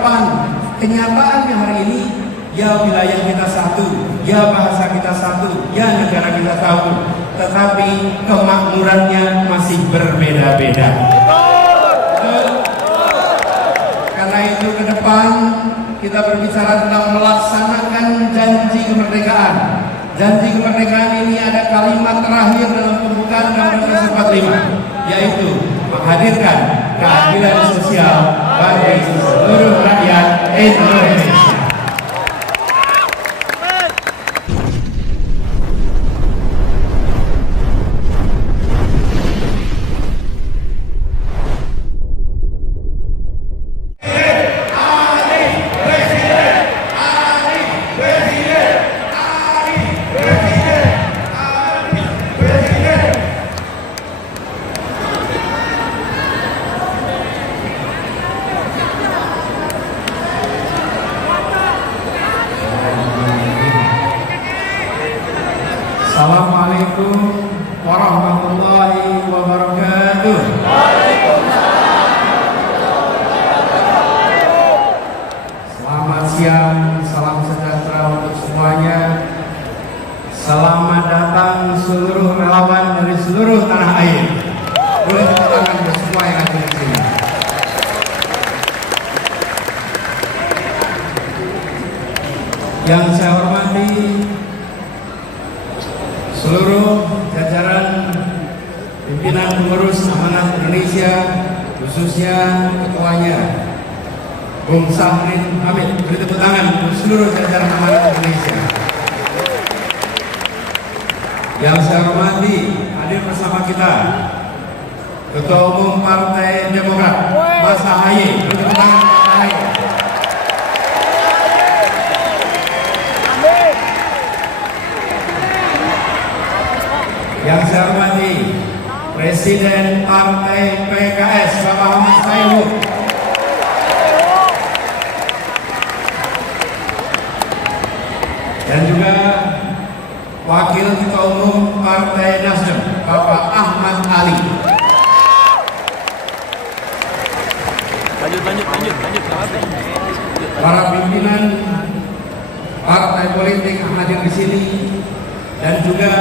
depan. Kenyataannya hari ini, ya wilayah kita satu, ya bahasa kita satu, ya negara kita satu, tetapi kemakmurannya masih berbeda-beda. Karena itu ke depan kita berbicara tentang melaksanakan janji kemerdekaan. Janji kemerdekaan ini ada kalimat terakhir dalam pembukaan Undang-Undang 45, yaitu menghadirkan keadilan sosial bagi seluruh rakyat Indonesia. Assalamualaikum warahmatullahi wabarakatuh. Selamat siang, salam sejahtera untuk semuanya. Selamat datang seluruh relawan dari seluruh tanah air. Boleh tepuk tangan untuk semua yang ada di sini. Yang saya hormati seluruh jajaran pimpinan pengurus Amanat Indonesia, khususnya ketuanya Bung Sahrin Hamid. Beri tepuk tangan untuk seluruh jajaran Amanat Indonesia. Yang saya hormati, hadir bersama kita Ketua Umum Partai Demokrat Mas Ahaye. Beri tepuk tangan Mas Ahaye. Yang saya hormati Presiden Partai PKS Bapak Ahmad Sayhu. Dan juga Wakil Ketua Umum Partai Nasdem Bapak Ahmad Ali. Lanjut. Para pimpinan partai politik yang hadir di sini dan juga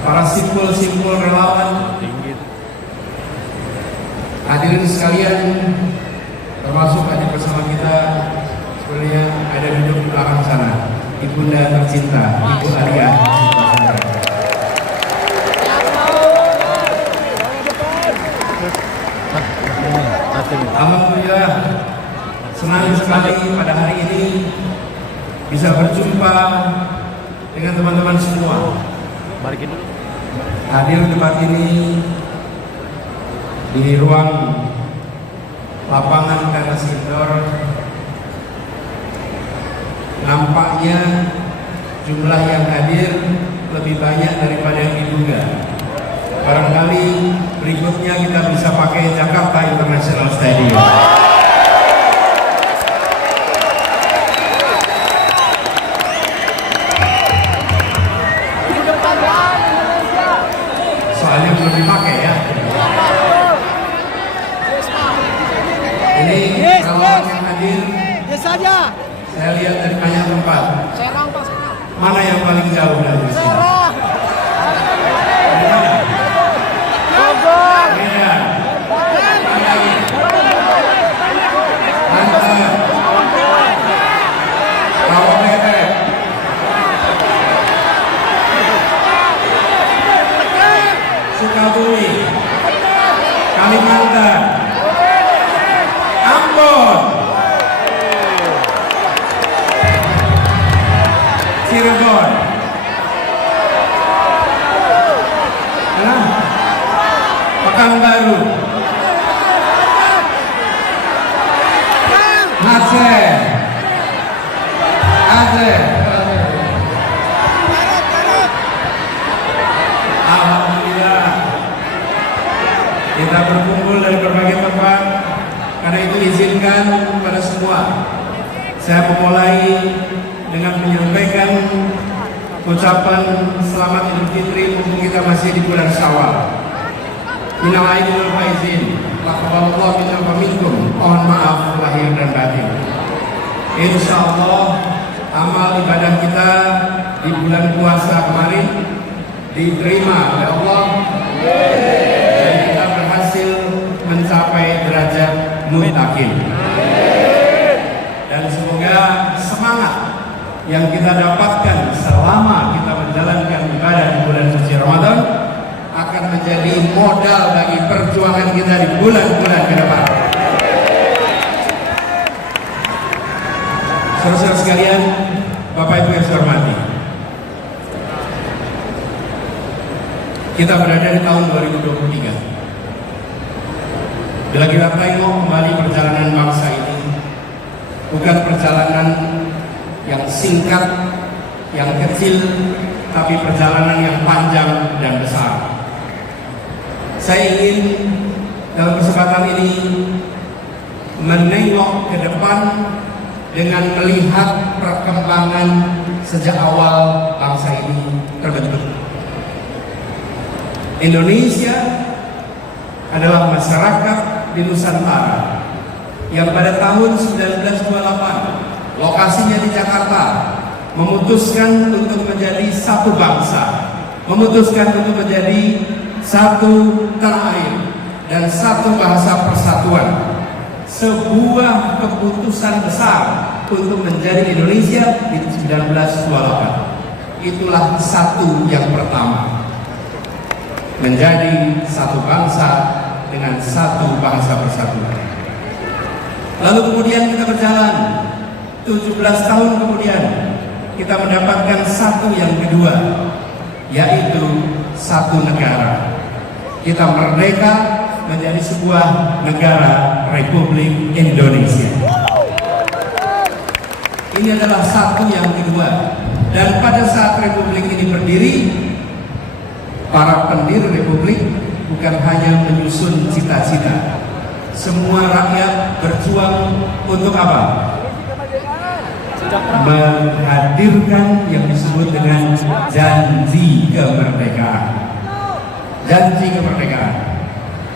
para simpul-simpul relawan, hadirin sekalian, termasuk hadir bersama kita sebenarnya ada duduk di belakang sana, ibunda tercinta, Ibu Alia. Alhamdulillah, senang sekali pada hari ini bisa berjumpa dengan teman-teman semua. Balikin dulu. Hadir tempat ini di ruang lapangan tenis indoor, nampaknya jumlah yang hadir lebih banyak daripada yang diduga. Barangkali berikutnya kita bisa pakai Jakarta International Stadium. Soalnya belum dipakai ya. Ini relawan yang hadir, saya lihat dari banyak tempat. Mana yang paling jauh dari sini? Medan. Banten. Kabupaten. Sukabumi, Kalimantan, Ambon, Cirebon, Pekanbaru, Aceh. Alhamdulillah kita berkumpul dari berbagai tempat. Karena itu izinkan kepada semua saya memulai dengan menyampaikan ucapan selamat Idul Fitri mumpung kita masih di bulan Syawal. Minal aidin wal faizin. Taqabbalallahu minna wa minkum. Mohon maaf lahir dan batin. Insyaallah amal ibadah kita di bulan puasa kemarin diterima oleh Allah dan kita berhasil mencapai derajat muttaqin. Dan semoga semangat yang kita dapatkan selama kita menjalankan ibadah di bulan suci Ramadan akan menjadi modal bagi perjuangan kita di bulan-bulan ke depan. Saudara-saudara sekalian, Bapak Ibu yang saya hormati, kita berada di tahun 2023. Bila kita tengok kembali perjalanan bangsa ini, bukan perjalanan yang singkat, yang kecil, tapi perjalanan yang panjang dan besar. Saya ingin dalam kesempatan ini menengok ke depan dengan melihat perkembangan sejak awal bangsa ini terbentuk. Indonesia adalah masyarakat di Nusantara yang pada tahun 1928 lokasinya di Jakarta memutuskan untuk menjadi satu bangsa, memutuskan untuk menjadi satu tanah air dan satu bahasa persatuan. Sebuah keputusan besar untuk menjadi Indonesia di 1928. Itulah satu yang pertama, menjadi satu bangsa dengan satu bahasa persatuan. Lalu kemudian kita berjalan 17 tahun kemudian kita mendapatkan satu yang kedua, yaitu satu negara. Kita merdeka menjadi sebuah negara Republik Indonesia. Ini adalah satu yang kedua. Dan pada saat Republik ini berdiri, para pendiri Republik bukan hanya menyusun cita-cita. Semua rakyat berjuang untuk apa? Menghadirkan yang disebut dengan janji kemerdekaan. Janji kemerdekaan.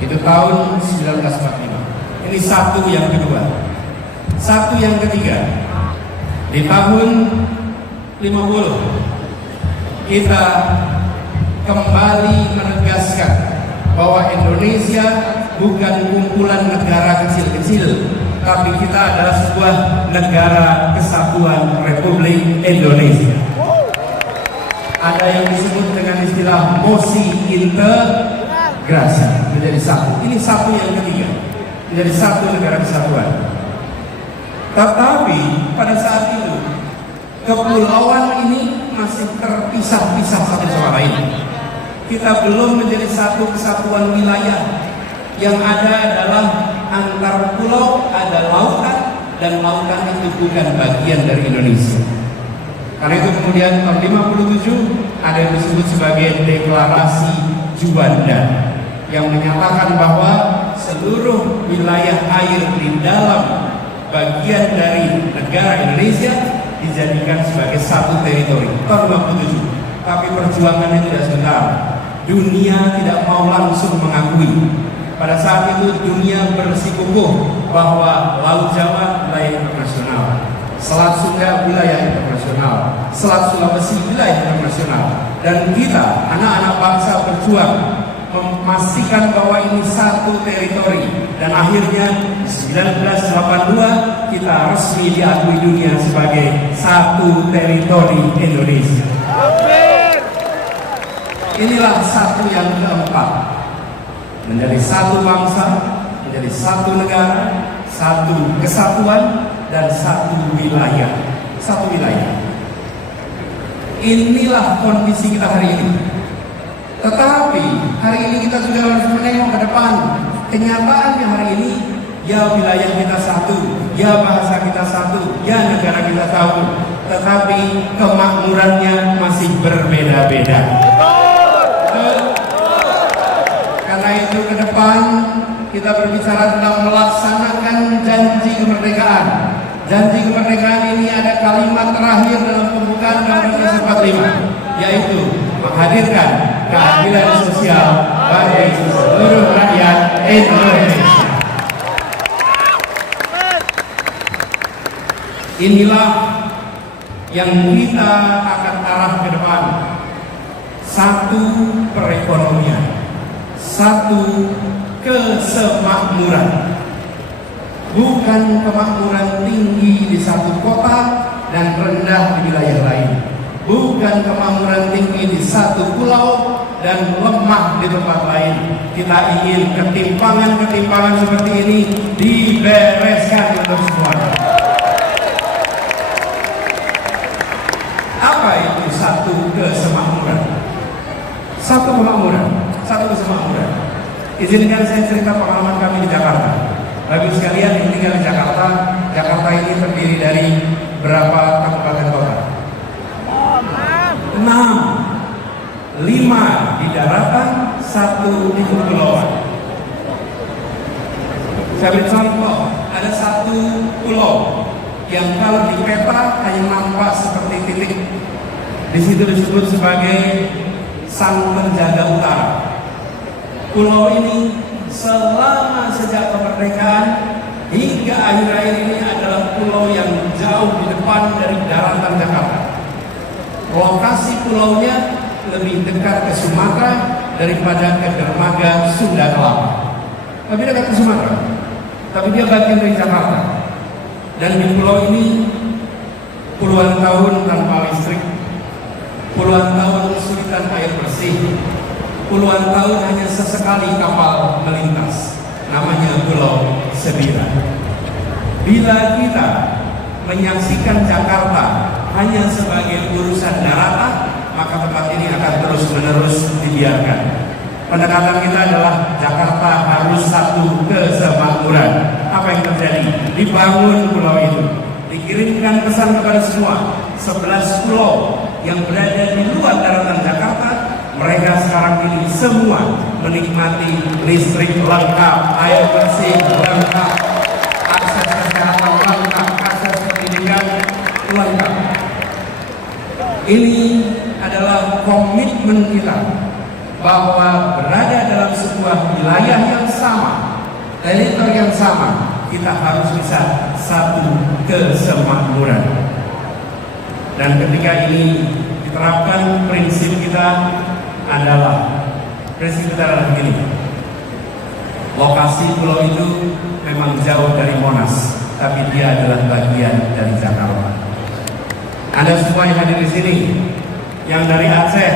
Itu tahun 1945. Ini satu yang kedua. Satu yang ketiga, di tahun 50 kita kembali menegaskan bahwa Indonesia bukan kumpulan negara kecil-kecil, tapi kita adalah sebuah negara kesatuan Republik Indonesia. Ada yang disebut dengan istilah mosi integrasi, menjadi satu. Ini satu yang ketiga, menjadi satu negara kesatuan. Tetapi pada saat itu kepulauan ini masih terpisah-pisah satu sama lain. Kita belum menjadi satu kesatuan wilayah. Yang ada adalah antar pulau, ada lautan, dan lautan itu bukan bagian dari Indonesia. Karena itu kemudian tahun 57 ada yang disebut sebagai Deklarasi Juanda yang menyatakan bahwa seluruh wilayah air di dalam bagian dari negara Indonesia dijadikan sebagai satu teritori tahun 57. Tapi perjuangannya tidak sebentar. Dunia tidak mau langsung mengakui. Pada saat itu dunia bersikukuh bahwa Laut Jawa wilayah internasional, Selat Sunda wilayah internasional, Selat Sulawesi wilayah internasional, dan kita anak-anak bangsa berjuang memastikan bahwa ini satu teritori. Dan akhirnya 1982 kita resmi diakui dunia sebagai satu teritori Indonesia. Inilah satu yang keempat, menjadi satu bangsa, menjadi satu negara, satu kesatuan, dan satu wilayah. Satu wilayah. Inilah kondisi kita hari ini. Tetapi hari ini kita juga harus menengok ke depan. Kenyataannya hari ini, ya wilayah kita satu, ya bahasa kita satu, ya negara kita satu, tetapi kemakmurannya masih berbeda-beda. Karena itu ke depan kita berbicara tentang melaksanakan janji kemerdekaan. Janji kemerdekaan ini ada kalimat terakhir dalam pembukaan Undang-Undang 45, yaitu menghadirkan keadilan sosial bagi seluruh rakyat Indonesia. Inilah yang kita akan arah ke depan. Satu, perekonomian. Satu, kesemakmuran. Bukan kemakmuran tinggi di satu kota dan rendah di wilayah lain. Bukan kemakmuran tinggi di satu pulau dan lemah di tempat lain. Kita ingin ketimpangan-ketimpangan seperti ini dibereskan untuk semua. Apa itu satu kesemakmuran? Satu kesemakmuran. Izinkan saya cerita pengalaman kami di Jakarta. Bagi sekalian yang tinggal di Jakarta, Jakarta ini terdiri dari berapa kabupaten kota? 6. 5 di daratan, 1 di kepulauan. Saya beri contoh, ada satu pulau yang kalau di peta hanya nampak seperti titik. Di situ disebut sebagai Sang Penjaga Utara. Pulau ini selama sejak kemerdekaan hingga akhir-akhir ini adalah pulau yang jauh di depan dari daratan Jakarta. Lokasi pulaunya lebih dekat ke Sumatera daripada ke dermaga Sunda Kelapa. Tapi dekat ke Sumatera, tapi dia bagian dari Jakarta. Dan di pulau ini puluhan tahun tanpa listrik, puluhan tahun kesulitan air bersih, puluhan tahun hanya sesekali kapal melintas, namanya Pulau Sebira. Bila kita menyaksikan Jakarta hanya sebagai urusan daratan, maka tempat ini akan terus-menerus dibiarkan. Pendekatan kita adalah Jakarta harus satu kesemakmuran. Apa yang terjadi? Dibangun pulau itu, dikirimkan pesan kepada semua 11 pulau yang berada di luar daratan Jakarta. Mereka sekarang ini semua menikmati listrik lengkap, air bersih lengkap, akses kesehatan lengkap, akses pendidikan lengkap. Ini adalah komitmen kita bahwa berada dalam sebuah wilayah yang sama, teritori yang sama, kita harus bisa satu kesemakmuran. Dan ketika ini diterapkan, prinsip kita adalah begini. Lokasi pulau itu memang jauh dari Monas, tapi dia adalah bagian dari Jakarta. Anda semua yang hadir di sini, yang dari Aceh,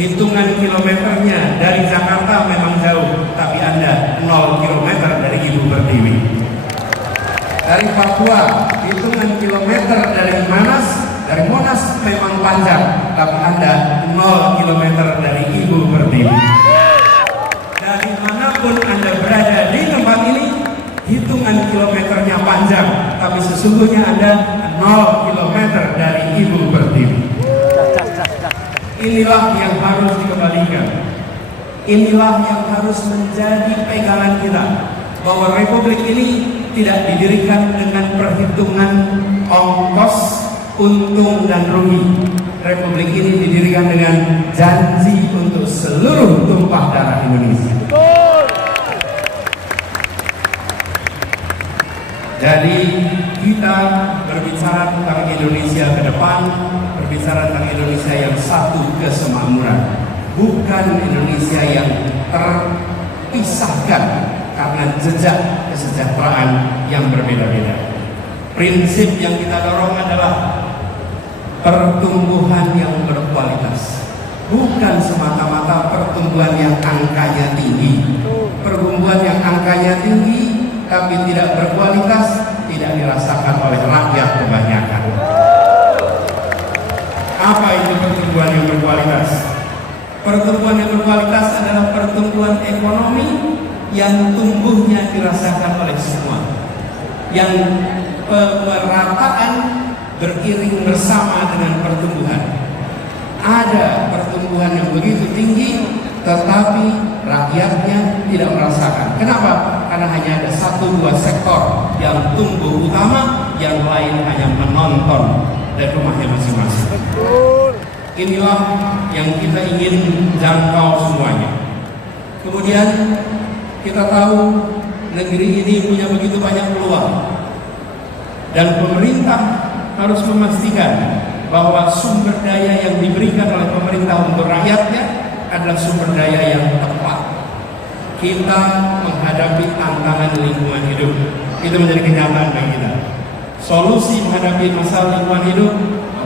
hitungan kilometernya dari Jakarta memang jauh, tapi Anda 0 kilometer dari Ibu Pertiwi. Dari Papua, hitungan kilometer dari Monas memang panjang, tapi Anda 0 kilometer dari Ibu Pertiwi. Dari manapun Anda berada di tempat ini, hitungan kilometernya panjang, tapi sesungguhnya Anda 0 kilometer dari Ibu Pertiwi. Inilah yang harus dikembalikan. Inilah yang harus menjadi pegangan kita, bahwa Republik ini tidak didirikan dengan perhitungan ongkos, untung dan rugi. Republik ini didirikan dengan janji untuk seluruh tumpah darah Indonesia. Jadi kita berbicara tentang Indonesia ke depan, berbicara tentang Indonesia yang satu kesemakmuran, bukan Indonesia yang terpisahkan karena jejak kesejahteraan yang berbeda-beda. Prinsip yang kita dorong adalah pertumbuhan yang berkualitas, bukan semata-mata pertumbuhan yang angkanya tinggi. Pertumbuhan yang angkanya tinggi tapi tidak berkualitas tidak dirasakan oleh rakyat kebanyakan. Apa itu pertumbuhan yang berkualitas? Pertumbuhan yang berkualitas adalah pertumbuhan ekonomi yang tumbuhnya dirasakan oleh semua, yang pemerataan beriring bersama dengan pertumbuhan. Ada pertumbuhan yang begitu tinggi, tetapi rakyatnya tidak merasakan. Kenapa? Karena hanya ada 1-2 sektor yang tumbuh utama, yang lain hanya menonton dari rumahnya masing-masing. Inilah yang kita ingin jangkau semuanya. Kemudian kita tahu negeri ini punya begitu banyak peluang, dan pemerintah harus memastikan bahwa sumber daya yang diberikan oleh pemerintah untuk rakyatnya adalah sumber daya yang tepat. Kita menghadapi tantangan lingkungan hidup, itu menjadi kenyataan bagi kita. Solusi menghadapi masalah lingkungan hidup,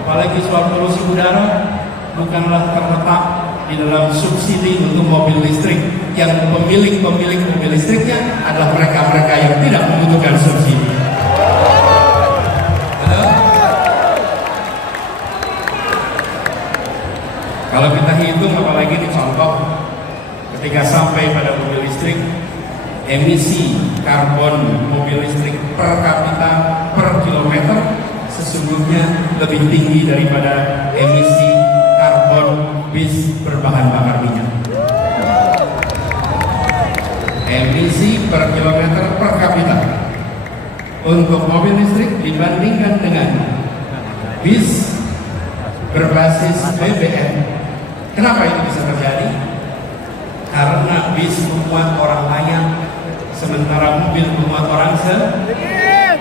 apalagi soal polusi udara, bukanlah terletak di dalam subsidi untuk mobil listrik, yang pemilik mobil listriknya adalah mereka-mereka yang tidak membutuhkan subsidi. Kalau kita hitung, apalagi di contoh ketika sampai pada mobil listrik, emisi karbon mobil listrik per kapita per kilometer sesungguhnya lebih tinggi daripada emisi karbon bis berbahan bakar minyak. Emisi per kilometer per kapita untuk mobil listrik dibandingkan dengan bis berbasis BBM. Kenapa itu bisa terjadi? Karena bis memuat orang banyak, sementara mobil memuat orang sedikit.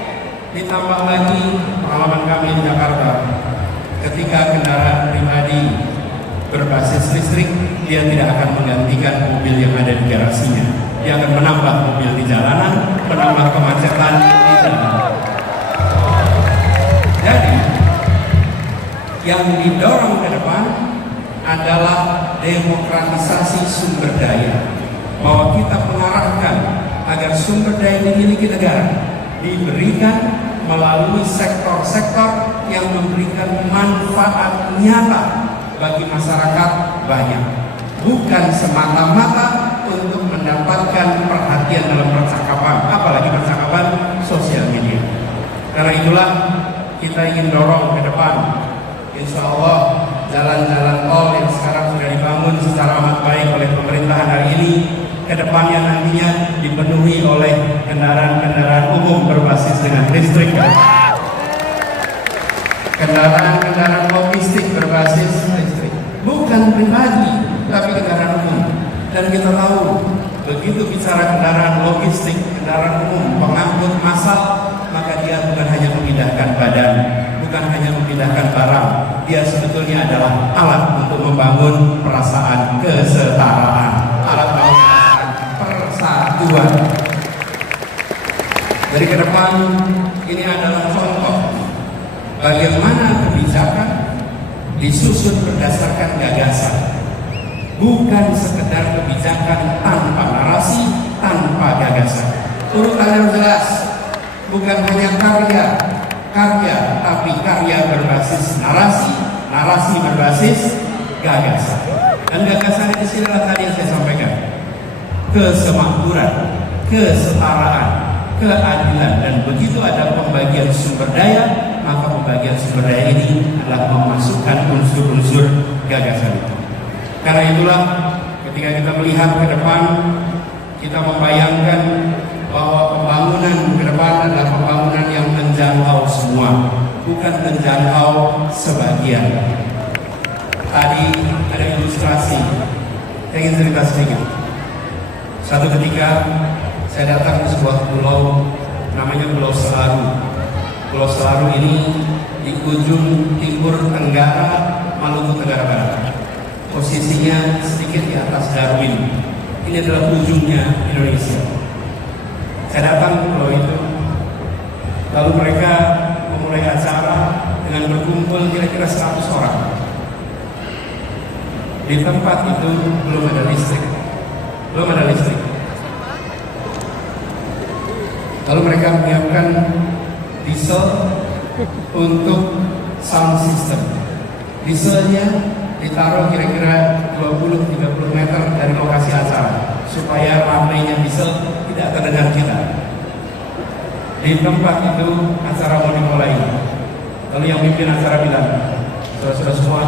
Ditambah lagi pengalaman kami di Jakarta, ketika kendaraan pribadi berbasis listrik, dia tidak akan menggantikan mobil yang ada di garasinya. Dia akan menambah mobil di jalanan, menambah kemacetan di jalanan. Jadi, yang didorong ke depan adalah demokratisasi sumber daya, bahwa kita mengarahkan agar sumber daya dimiliki negara diberikan melalui sektor-sektor yang memberikan manfaat nyata bagi masyarakat banyak, bukan semata-mata untuk mendapatkan perhatian dalam percakapan, apalagi percakapan sosial media. Karena itulah kita ingin dorong ke depan, insya Allah jalan-jalan tol yang sekarang sudah dibangun secara amat baik oleh pemerintahan hari ini, kedepannya nantinya dipenuhi oleh kendaraan-kendaraan umum berbasis dengan listrik, kendaraan-kendaraan logistik berbasis listrik, bukan pribadi tapi kendaraan umum. Dan kita tahu, begitu bicara kendaraan logistik, kendaraan umum, pengangkut massal, maka dia bukan hanya memindahkan badan, bukan hanya memindahkan barang, dia sebetulnya adalah alat untuk membangun perasaan kesetaraan, alat perasaan persatuan. Dari ke depan ini adalah contoh bagaimana kebijakan disusun berdasarkan gagasan, bukan sekedar kebijakan tanpa narasi, tanpa gagasan. Urutan yang jelas, bukan hanya karya, tapi karya berbasis narasi, narasi berbasis gagasan. Dan gagasan itu sinilah tadi yang saya sampaikan: kesemakmuran, kesetaraan, keadilan. Dan begitu ada pembagian sumber daya, maka pembagian sumber daya ini adalah memasukkan unsur-unsur gagasan itu. Karena itulah ketika kita melihat ke depan, kita membayangkan bahwa pembangunan ke depan adalah pembangunan yang menjangkau semua, bukan menjangkau sebagian. Tadi ada ilustrasi, saya ingin cerita sedikit. Satu ketika saya datang ke sebuah pulau, namanya Pulau Selaru. Pulau Selaru ini di ujung timur tenggara Maluku Tenggara Barat. Posisinya sedikit di atas Darwin. Ini adalah ujungnya Indonesia. Saya datang ke pulau itu, lalu mereka memulai acara dengan berkumpul kira-kira 100 orang. Di tempat itu belum ada listrik. Lalu mereka menyiapkan diesel untuk sound system. Dieselnya ditaruh kira-kira 20-30 meter dari lokasi acara, supaya ramainya diesel tidak terdengar kita. Di tempat itu acara mau dimulai. Lalu yang pimpin acara bilang, saudara-saudara semua,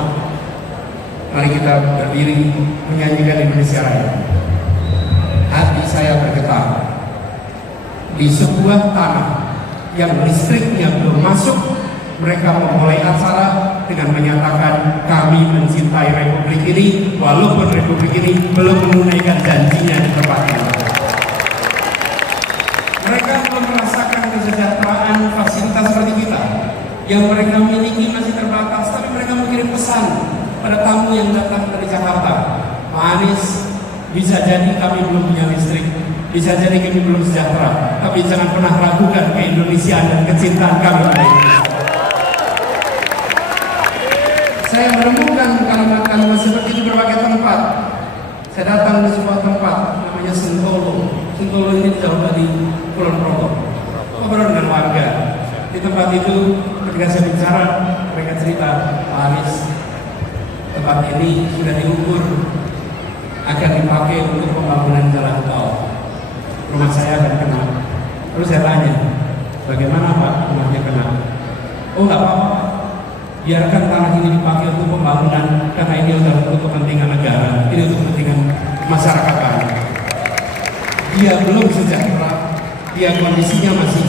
mari kita berdiri menyanyikan Indonesia Raya. Hati saya bergetar. Di sebuah tanah yang listriknya belum masuk, mereka memulai acara dengan menyatakan kami mencintai Republik ini walaupun Republik ini belum menunaikan janjinya di tempat ini. Mereka belum merasakan kesejahteraan fasilitas seperti kita. Yang mereka miliki masih terbatas, tapi mereka mengirim pesan pada tamu yang datang dari Jakarta. Pak Anies, bisa jadi kami belum punya listrik, bisa jadi kami belum sejahtera, tapi jangan pernah ragukan keindonesiaan dan kecintaan kami pada Indonesia. Saya menemukan kalimat-kalimat seperti di berbagai tempat. Saya datang di sebuah tempat namanya Sentolo. Sentolo ini jauh dari Kulon Progo. Ngobrol dengan warga. Di tempat itu ketika saya bicara, mereka cerita, Pak Anies, tempat ini sudah diukur akan dipakai untuk pembangunan jalan tol. Rumah saya akan kena. Terus saya tanya, bagaimana Pak rumahnya kena? Oh nggak apa-apa, biarkan tanah ini dipakai untuk pembangunan karena ini untuk kepentingan negara, ini untuk kepentingan masyarakat kami. Dia belum sejahtera, dia kondisinya masih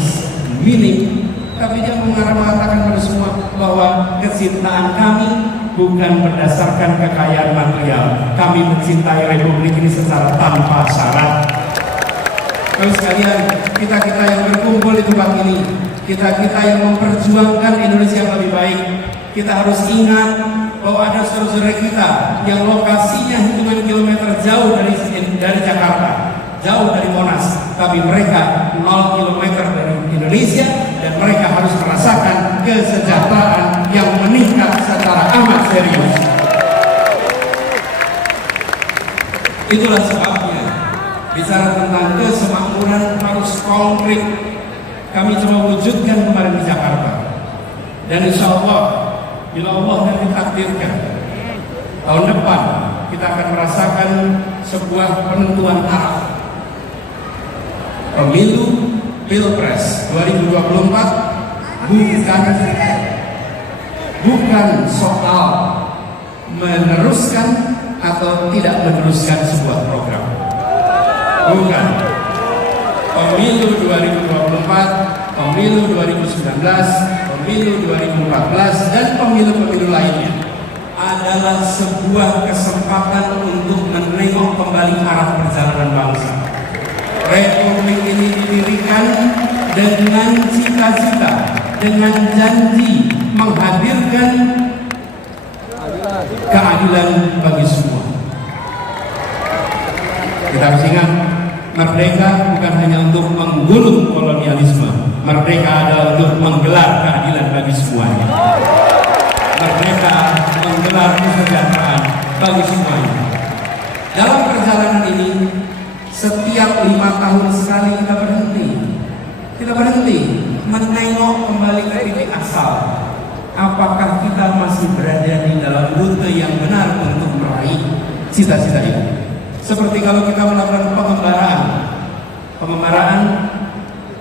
minim, tapi dia mengatakan pada semua bahwa kecintaan kami bukan berdasarkan kekayaan material. Kami mencintai Republik ini secara tanpa syarat. Terus sekalian, kita-kita yang berkumpul di tempat ini, kita-kita yang memperjuangkan Indonesia yang lebih baik, kita harus ingat bahwa ada saudara kita yang lokasinya hitungan kilometer jauh dari Jakarta, jauh dari Monas, tapi mereka 0 kilometer dari Indonesia, dan mereka harus merasakan kesejahteraan yang meningkat secara amat serius. Itulah sebabnya bicara tentang kesemakmuran harus konkret. Kami coba wujudkan kemarin di Jakarta, dan insya Allah bila Allah nanti takdirkan tahun depan kita akan merasakan sebuah penentuan arah pemilu Pilpres 2024 bukan soal meneruskan atau tidak meneruskan sebuah program. Bukan. Pemilu 2024, pemilu 2019, pemilu 2014, dan pemilu-pemilu lainnya adalah sebuah kesempatan untuk menengok kembali arah perjalanan bangsa. Republik ini didirikan dengan cita-cita, dengan janji menghadirkan keadilan bagi semua. Kita harus ingat, merdeka bukan hanya untuk menggulung kolonialisme. Merdeka adalah untuk menggelar keadilan bagi semuanya. Merdeka menggelar kesejahteraan bagi semuanya. Dalam perjalanan ini, setiap 5 tahun sekali kita berhenti. Kita berhenti menengok kembali ke titik asal. Apakah kita masih berada di dalam rute yang benar untuk meraih cita-cita ini? Seperti kalau kita melakukan pengembaraan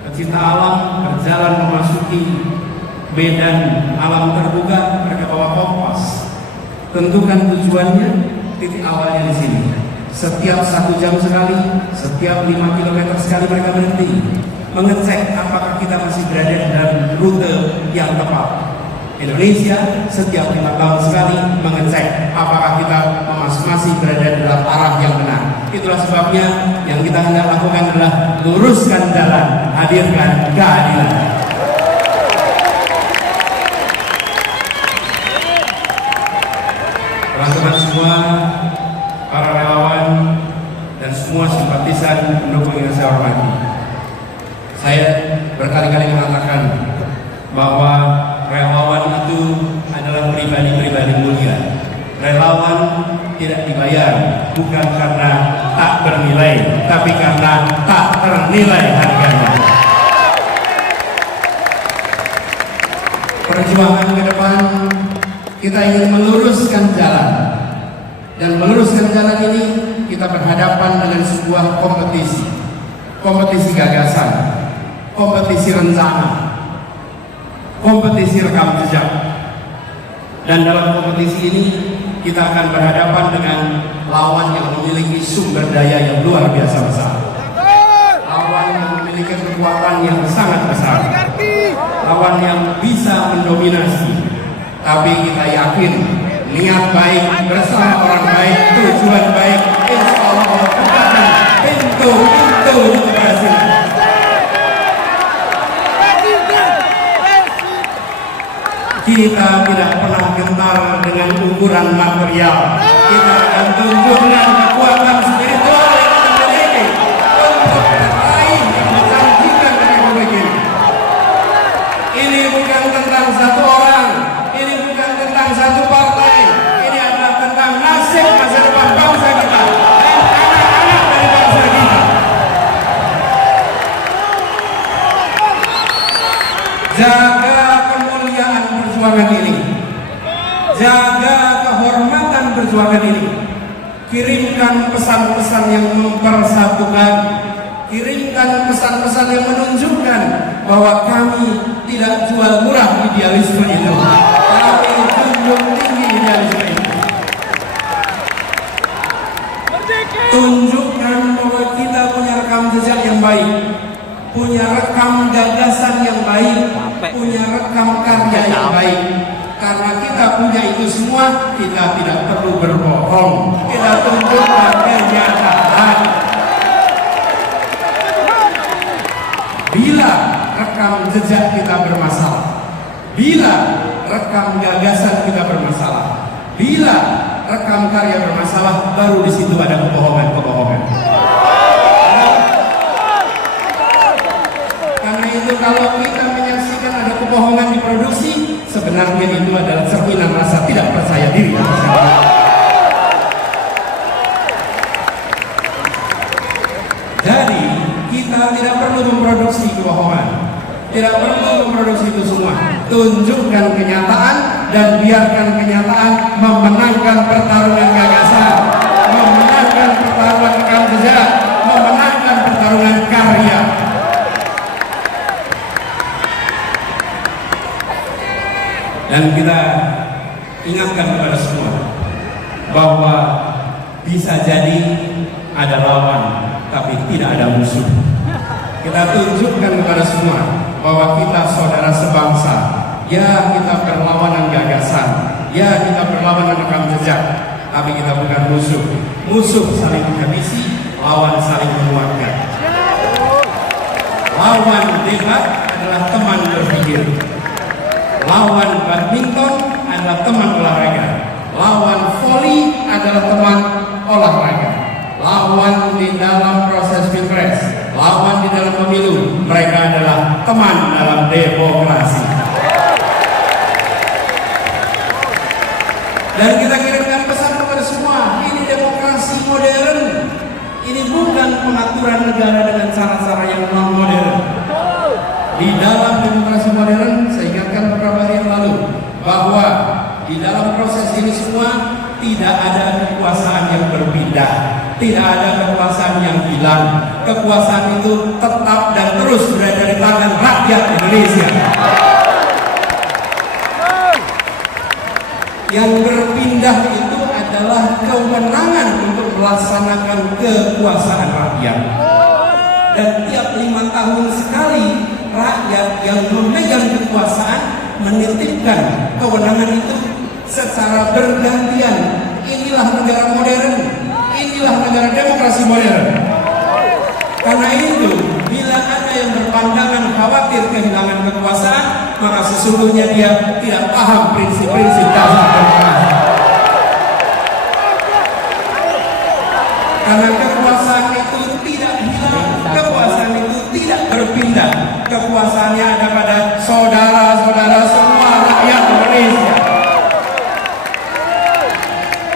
pecinta alam berjalan memasuki medan alam terbuka, mereka bawa kompas. Tentukan tujuannya, titik awalnya di sini. Setiap 1 jam sekali, setiap 5 kilometer sekali mereka berhenti mengecek apakah kita masih berada dalam rute yang tepat. Indonesia setiap 5 tahun sekali mengecek apakah kita masih berada dalam arah yang benar. Itulah sebabnya yang kita hendak lakukan adalah luruskan jalan, hadirkan keadilan. Teman-teman semua, para relawan dan semua simpatisan pendukung yang saya hormati, saya berkali-kali mengatakan bahwa relawan itu adalah pribadi-pribadi mulia. Relawan tidak dibayar bukan karena tak bernilai, tapi karena tak ternilai harganya. Perjuangan ke depan kita ingin meluruskan jalan, dan meluruskan jalan ini kita berhadapan dengan sebuah kompetisi gagasan, kompetisi rencana, kompetisi rekam jejak. Dan dalam kompetisi ini kita akan berhadapan dengan lawan yang memiliki sumber daya yang luar biasa besar, lawan yang memiliki kekuatan yang sangat besar, lawan yang bisa mendominasi. Tapi kita yakin niat baik bersama orang baik, tujuan baik, insya Allah bukakan pintu-pintu keberhasilan. Kita tidak pernah gentar dengan ukuran material. Kita akan tunjukkan kekuatan spiritual yang kita miliki untuk meraih yang dijanjikan dengan Republik ini. Ini bukan tentang satu orang, ini bukan tentang satu partai, ini adalah tentang nasib masa depan bangsa kita dan anak-anak dari bangsa kita. Jaga kemuliaan perjuangan ini, jaga kehormatan perjuangan ini. Kirimkan pesan-pesan yang mempersatukan, kirimkan pesan-pesan yang menunjukkan bahwa kami tidak jual murah idealisme itu, kami junjung tinggi idealisme itu. Tunjukkan bahwa kita punya rekam jejak yang baik, punya rekam gagasan yang baik, punya rekam karya yang baik. Karena kita punya itu semua, kita tidak perlu berbohong. Kita tunjukkan kenyataan. Bila rekam jejak kita bermasalah, bila rekam gagasan kita bermasalah, bila rekam karya bermasalah, baru di situ ada kebohongan-kebohongan. Karena itu kalau kita menyaksikan ada kebohongan diproduksi, sebenarnya itu adalah cerminan rasa tidak percaya diri. Jadi kita tidak perlu memproduksi kebohongan, tidak perlu memproduksi itu semua. Tunjukkan kenyataan dan biarkan kenyataan memenangkan pertarungan gagasan, memenangkan pertarungan rekam jejak, memenangkan pertarungan karya. Dan kita ingatkan kepada semua bahwa bisa jadi ada lawan, tapi tidak ada musuh. Kita tunjukkan kepada semua bahwa kita saudara sebangsa. Ya, kita berlawanan gagasan, ya kita berlawanan rekam jejak, tapi kita bukan musuh. Musuh saling menghabisi, lawan saling menguatkan. Lawan debat adalah teman berpikir. Lawan badminton adalah teman olahraga. Lawan voli adalah teman olahraga. Lawan di dalam proses pilpres, lawan di dalam pemilu, mereka adalah teman dalam demokrasi. Dan kita kirimkan pesan kepada semua, ini demokrasi modern. Ini bukan pengaturan negara dengan cara-cara yang non modern. Di dalam demokrasi modern, saya ingatkan beberapa hari yang lalu bahwa di dalam proses ini semua tidak ada kekuasaan yang berpindah, tidak ada kekuasaan yang hilang. Kekuasaan itu tetap dan terus berada di tangan rakyat Indonesia. Yang berpindah itu adalah kewenangan untuk melaksanakan kekuasaan rakyat. Dan tiap 5 tahun sekali rakyat yang memegang kekuasaan menitipkan kewenangan itu secara bergantian. Inilah negara modern, inilah negara demokrasi modern. Karena itu, bila ada yang berpandangan khawatir kehilangan kekuasaan, maka sesungguhnya dia tidak paham prinsip-prinsip dasar demokrasi. Karena kekuasaan itu tidak hilang, kekuasaan itu tidak berpindah. Kekuasaannya ada pada saudara-saudara semua rakyat Indonesia.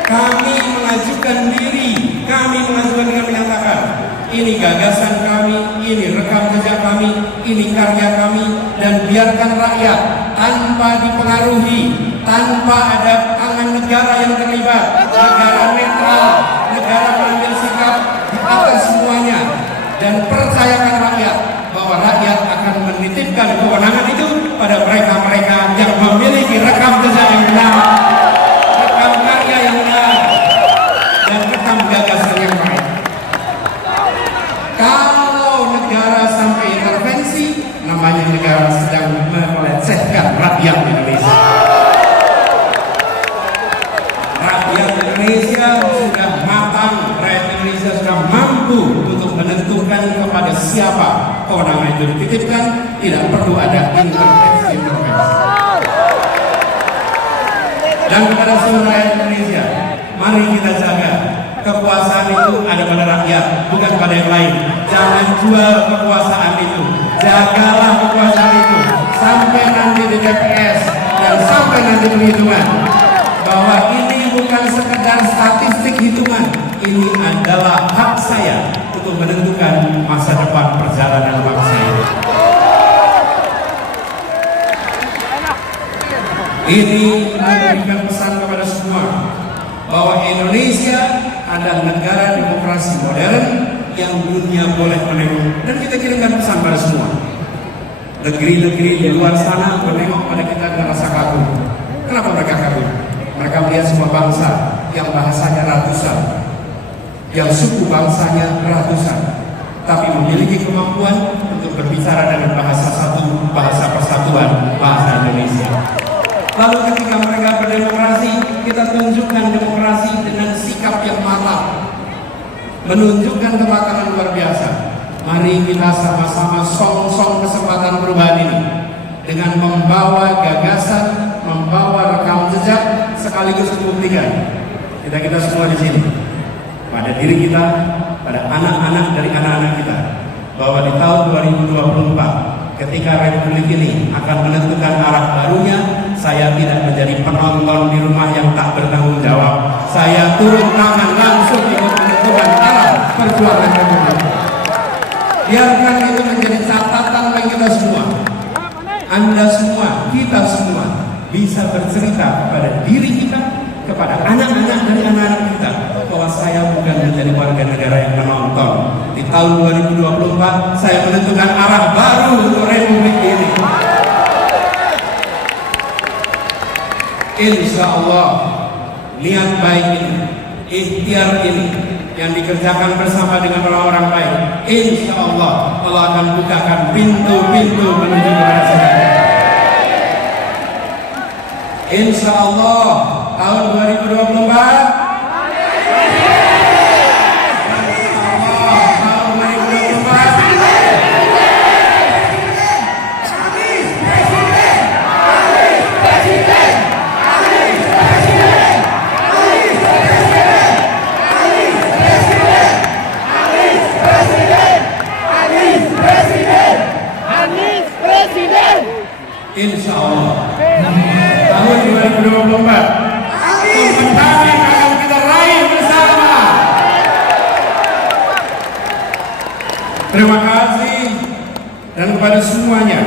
Kami mengajukan diri, kami mengajukan dengan menyatakan, ini gagasan kami, ini rekam jejak kami, ini karya kami, dan biarkan rakyat tanpa dipengaruhi, tanpa ada tangan negara yang terlibat, negara netral, negara mengambil sikap di atas semuanya, dan percayakan rakyat bahwa rakyat akan menitipkan kewenangan itu pada mereka-mereka yang memiliki rekam jejak yang benar, rekam karya yang benar, dan rekam gagasan yang baik. Kalau negara sampai intervensi, namanya negara sedang melecehkan rakyat Indonesia. siapa kewenangan itu dititipkan, tidak perlu ada intervensi. Dan kepada seluruh rakyat Indonesia, mari kita jaga kekuasaan itu ada pada rakyat, bukan pada yang lain. Jangan jual kekuasaan itu, jagalah kekuasaan itu sampai nanti di TPS dan sampai nanti penghitungan, bahwa ini bukan sekedar statistik hitungan, ini adalah hak saya untuk menentukan masa depan perjalanan bangsa ini. Ini memberikan pesan kepada semua bahwa Indonesia adalah negara demokrasi modern yang dunia boleh menengok, dan kita kirimkan pesan pada semua. Negeri-negeri di luar sana menengok pada kita dengan rasa kagum. Kenapa mereka kagum? Mereka melihat semua bangsa yang bahasanya ratusan, yang suku bangsanya ratusan, tapi memiliki kemampuan untuk berbicara dengan bahasa satu, bahasa persatuan, bahasa Indonesia. Lalu ketika mereka berdemokrasi, kita tunjukkan demokrasi dengan sikap yang matang, menunjukkan kematangan luar biasa. Mari kita sama-sama song-song kesempatan perubahan ini dengan membawa gagasan, membawa rekam jejak, sekaligus membuktikan kita semua di sini, pada diri kita, pada anak-anak dari anak-anak kita, bahwa di tahun 2024 ketika Republik ini akan menentukan arah barunya, saya tidak menjadi penonton di rumah yang tak bertanggung jawab. Saya turun tangan langsung ikut menentukan arah perjuangan Republik. Biarkan itu menjadi catatan bagi kita semua. Anda semua, kita semua bisa bercerita kepada diri kita, kepada anak-anak dari anak-anak kita, bahwa saya bukan menjadi warga negara yang menonton. Di tahun 2024 saya menentukan arah baru untuk Republik ini. Insya Allah niat baik ini, ikhtiar ini yang dikerjakan bersama dengan orang-orang baik, insya Allah Allah akan bukakan pintu-pintu menuju kepada saya. Insya Allah tahun 2024 insya Allah tahun 2024 kemenangan akan kita raih bersama. Terima kasih, dan kepada semuanya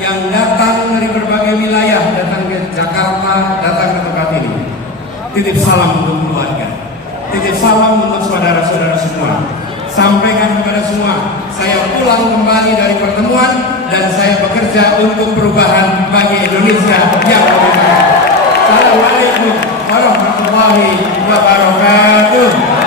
yang datang dari berbagai wilayah, datang ke Jakarta, datang ke tempat ini, titip salam untuk keluarga, titip salam untuk saudara-saudara semua. Sampaikan kepada semua, saya pulang kembali dari pertemuan dan saya bekerja untuk perubahan bagi Indonesia yang lebih baik. Assalamualaikum warahmatullahi wabarakatuh.